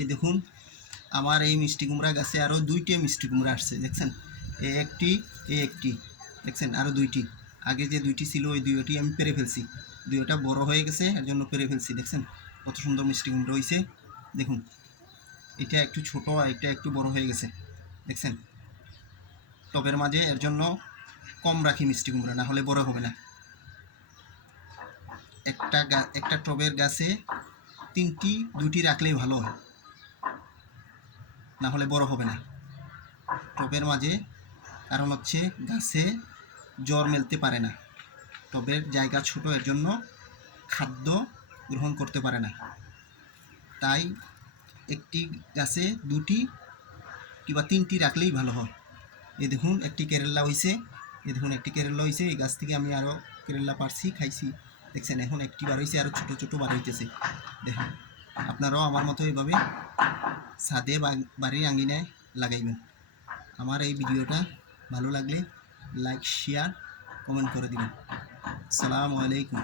এই দেখুন আমার এই মিষ্টি কুমড়া গাছে আরও 2টি মিষ্টি কুমড়া আসছে, দেখছেন? এই একটি দেখছেন, আরও 2টি। আগে যে 2টি ছিল ওই 2টি আমি পেরে ফেলছি, 2টা বড় হয়ে গেছে, এর জন্য পেরে ফেলছি। দেখছেন কত সুন্দর মিষ্টি কুমড়া হয়েছে। দেখুন এটা একটু ছোট আর এটা একটু বড় হয়ে গেছে, দেখছেন? টবের মাঝে এর জন্য কম রাখি মিষ্টি কুমড়া, না হলে বড় হবে না। একটা টবের গাছে 2টি রাখলেই ভালো হয়, না হলে বড় হবে না টবের মাঝে। কারণ হচ্ছে গাছে জড় মেলতে পারে না, টবের জায়গা ছোট, এর জন্য খাদ্য গ্রহণ করতে পারে না। তাই একটি গাছে 2টি কিংবা 3টি রাখলেই ভালো হয়। এই দেখুন একটি কেরেলা হয়েছে, এই গাছ থেকে আমি আরও কেরেলা পারছি, খাইছি। দেখছেন এখন একটি বার হয়েছে, আরও ছোটো ছোটো বার হইতেছে। দেখুন আপনারাও আমার মতো এইভাবে ছাদে বা বাড়ির আঙিনায় লাগাইবেন। আমার এই ভিডিওটা ভালো লাগলে লাইক, শেয়ার, কমেন্ট করে দিবেন। আসসালামু আলাইকুম।